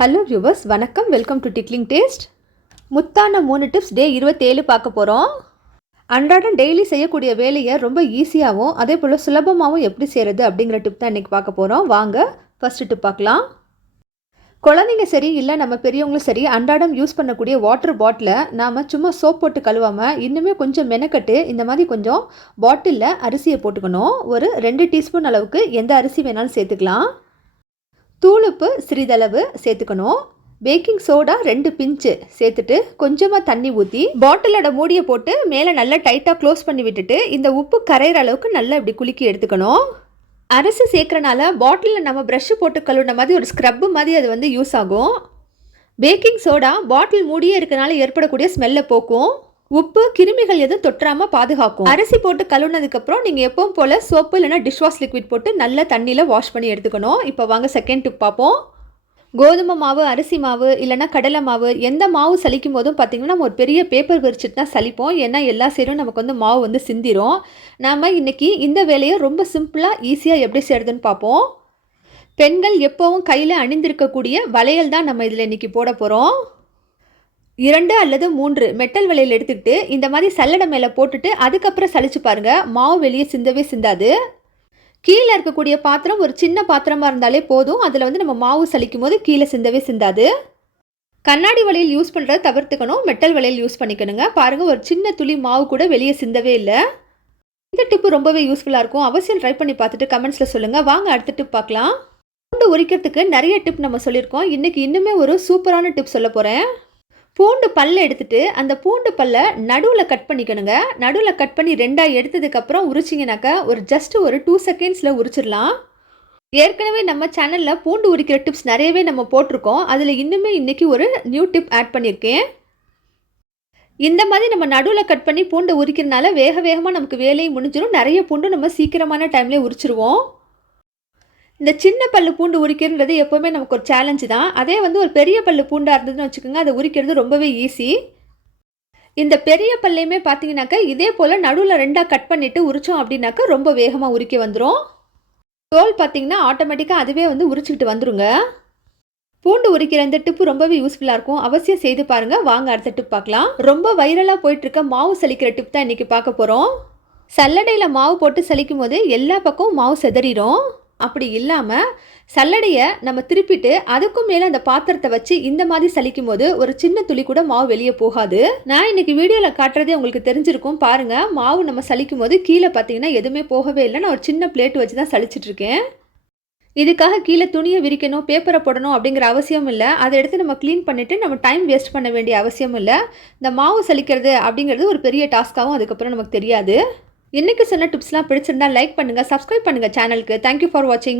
Hello viewers, வணக்கம். Welcome to tickling taste. முத்தான 3 tips டே 27 பார்க்க போகிறோம். அன்றாடம் டெய்லி செய்யக்கூடிய வேலையை ரொம்ப ஈஸியாகவும் அதே போல் சுலபமாகவும் எப்படி செய்கிறது அப்படிங்கிற டிப் தான் இன்றைக்கி பார்க்க போகிறோம். வாங்க ஃபஸ்ட்டு டிப் பார்க்கலாம். குழந்தைங்க சரி இல்லை நம்ம பெரியவங்களும் சரி அன்றாடம் யூஸ் பண்ணக்கூடிய வாட்டர் பாட்டிலை நாம் சும்மா சோப் போட்டு கழுவாமல் இன்னுமே கொஞ்சம் மெனக்கட்டு இந்த மாதிரி கொஞ்சம் பாட்டிலில் அரிசியை போட்டுக்கணும். ஒரு 2 டீஸ்பூன் அளவுக்கு எந்த அரிசி வேணாலும் சேர்த்துக்கலாம். தூளுப்பு சிறிதளவு சேர்த்துக்கணும். பேக்கிங் சோடா 2 பிஞ்சு சேர்த்துட்டு கொஞ்சமாக தண்ணி ஊற்றி பாட்டிலோட மூடியை போட்டு மேலே நல்லா டைட்டாக க்ளோஸ் பண்ணி விட்டுட்டு இந்த உப்பு கரையிற அளவுக்கு நல்லா இப்படி குலுக்கி எடுத்துக்கணும். அரிசி சேர்க்குறனால பாட்டிலில் நம்ம ப்ரஷ்ஷு போட்டு கழுவுன மாதிரி ஒரு ஸ்க்ரப்பு மாதிரி அது யூஸ் ஆகும். பேக்கிங் சோடா பாட்டில் மூடியே இருக்கனால ஏற்படக்கூடிய ஸ்மெல்லை போக்கும். உப்பு கிருமிகள் எதுவும் தொற்றாமல் பாதுகாக்கும். அரிசி போட்டு கழுவுனதுக்கப்புறம் நீங்கள் எப்பவும் போல் சோப்பு இல்லைனா டிஷ்வாஷ் லிக்விட் போட்டு நல்ல தண்ணியில் வாஷ் பண்ணி எடுத்துக்கணும். இப்போ வாங்க செகண்ட் டிப் பார்ப்போம். கோதுமை மாவு, அரிசி மாவு இல்லைனா கடலை மாவு எந்த மாவு சலிக்கும் போதும் பார்த்திங்கன்னா நம்ம ஒரு பெரிய பேப்பர் விரிச்சிட்டு தான் சலிப்போம். ஏன்னா எல்லா சைடும் நமக்கு மாவு சிந்திரும். நாம் இன்றைக்கி இந்த வேலையை ரொம்ப சிம்பிளாக ஈஸியாக எப்படி செய்கிறதுன்னு பார்ப்போம். பெண்கள் எப்போவும் கையில் அணிந்திருக்கக்கூடிய வளையல் தான் நம்ம இதில் இன்றைக்கி போட போகிறோம். 2 அல்லது 3 மெட்டல் வளையல் எடுத்துக்கிட்டு இந்த மாதிரி சல்லடை மேலே போட்டுட்டு அதுக்கப்புறம் சலிச்சு பாருங்கள். மாவு வெளியே சிந்தவே சிந்தாது. கீழே இருக்கக்கூடிய பாத்திரம் ஒரு சின்ன பாத்திரமாக இருந்தாலே போதும். அதில் நம்ம மாவு சலிக்கும் போது கீழே சிந்தவே சிந்தாது. கண்ணாடி வளையல் யூஸ் பண்ணுறத தவிர்த்துக்கணும். மெட்டல் வளையல் யூஸ் பண்ணிக்கணுங்க. பாருங்கள், ஒரு சின்ன துளி மாவு கூட வெளியே சிந்தவே இல்லை. இந்த டிப்பு ரொம்பவே யூஸ்ஃபுல்லாக இருக்கும். அவசியம் ட்ரை பண்ணி பார்த்துட்டு கமெண்ட்ஸில் சொல்லுங்கள். வாங்க அடுத்த டிப் பார்க்கலாம். பூண்டு உரிக்கிறதுக்கு நிறைய டிப் நம்ம சொல்லியிருக்கோம். இன்றைக்கி இன்னுமே ஒரு சூப்பரான டிப் சொல்ல போகிறேன். பூண்டு பல்லை எடுத்துகிட்டு அந்த பூண்டு பல்லை நடுவில் கட் பண்ணிக்கணுங்க. நடுவில் கட் பண்ணி 2ஆக எடுத்ததுக்கப்புறம் உரிச்சிங்கனாக்கா ஜஸ்ட் ஒரு 2 செகண்ட்ஸில் உரிச்சிடலாம். ஏற்கனவே நம்ம சேனலில் பூண்டு உரிக்கிற டிப்ஸ் நிறையவே நம்ம போட்டிருக்கோம். அதில் இன்னுமே இன்றைக்கி ஒரு நியூ டிப் ஆட் பண்ணியிருக்கேன். இந்த மாதிரி நம்ம நடுவில் கட் பண்ணி பூண்டை உரிக்கிறதுனால வேகமாக நமக்கு வேலையும் முடிஞ்சிடும். நிறைய பூண்டு நம்ம சீக்கிரமான டைம்லேயே உரிச்சிருவோம். இந்த சின்ன பல்லு பூண்டு உரிக்கிறது எப்போவுமே நமக்கு ஒரு சேலஞ்சு தான். அதே ஒரு பெரிய பல்லு பூண்டாக இருந்ததுன்னு வச்சுக்கோங்க, அதை உரிக்கிறது ரொம்பவே ஈஸி. இந்த பெரிய பல்லையுமே பார்த்தீங்கன்னாக்கா இதே போல் நடுவில் 2ஆக கட் பண்ணிவிட்டு உரித்தோம் அப்படின்னாக்கா ரொம்ப வேகமாக உரிக்க வந்துடும். தோல் பார்த்திங்கன்னா ஆட்டோமேட்டிக்காக அதுவே உரிச்சிக்கிட்டு வந்துடுங்க. பூண்டு உரிக்கிற இந்த டிப்பு ரொம்பவே யூஸ்ஃபுல்லாக இருக்கும். அவசியம் செய்து பாருங்கள். வாங்க அடுத்த டிப் பார்க்கலாம். ரொம்ப வைரலாக போயிட்டுருக்க மாவு சலிக்கிற டிப் தான் இன்றைக்கி பார்க்க போகிறோம். சல்லடையில் மாவு போட்டு சலிக்கும் போது எல்லா பக்கமும் மாவு செதறிடும். அப்படி இல்லாமல் சல்லடையை நம்ம திருப்பிட்டு அதுக்கும் மேலே அந்த பாத்திரத்தை வச்சு இந்த மாதிரி சலிக்கும் போது ஒரு சின்ன துளி கூட மாவு வெளியே போகாது. நான் இன்றைக்கி வீடியோவில் காட்டுறதே உங்களுக்கு தெரிஞ்சிருக்கும். பாருங்கள், மாவு நம்ம சலிக்கும் போது கீழே பார்த்தீங்கன்னா எதுவுமே போகவே இல்லை. நான் ஒரு சின்ன பிளேட் வச்சு தான் சலிச்சிட்ருக்கேன். இதுக்காக கீழே துணியை விரிக்கணும், பேப்பரை போடணும் அப்படிங்கிற அவசியம் இல்லை. அதை எடுத்து நம்ம க்ளீன் பண்ணிவிட்டு நம்ம டைம் வேஸ்ட் பண்ண வேண்டிய அவசியம் இல்லை. இந்த மாவு சலிக்கிறது அப்படிங்கிறது ஒரு பெரிய டாஸ்க்காகவும் அதுக்கப்புறம் நமக்கு தெரியாது. இன்றைக்கி சொன்ன டிப்ஸ்லாம் பிடிச்சிருந்தா லைக் பண்ணுங்கள், சப்ஸ்கிரைப் பண்ணுங்கள் சேனலுக்கு. தேங்க்யூ ஃபார் வாட்சிங்.